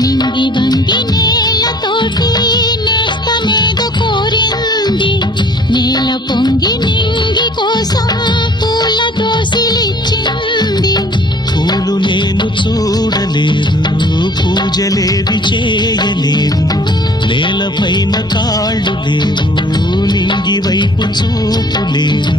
నింగి వంగి నేలతోటి నేస్తమేదో కోరింది. నేల పొంగి నింగి కోసం పూల దోసిలిచ్చింది. పూలు నేను చూడలేదు, పూజలేవి చేయలేదు. నేలపైన కాళ్ళు లేవు, నింగి వైపు చూపు లేదు.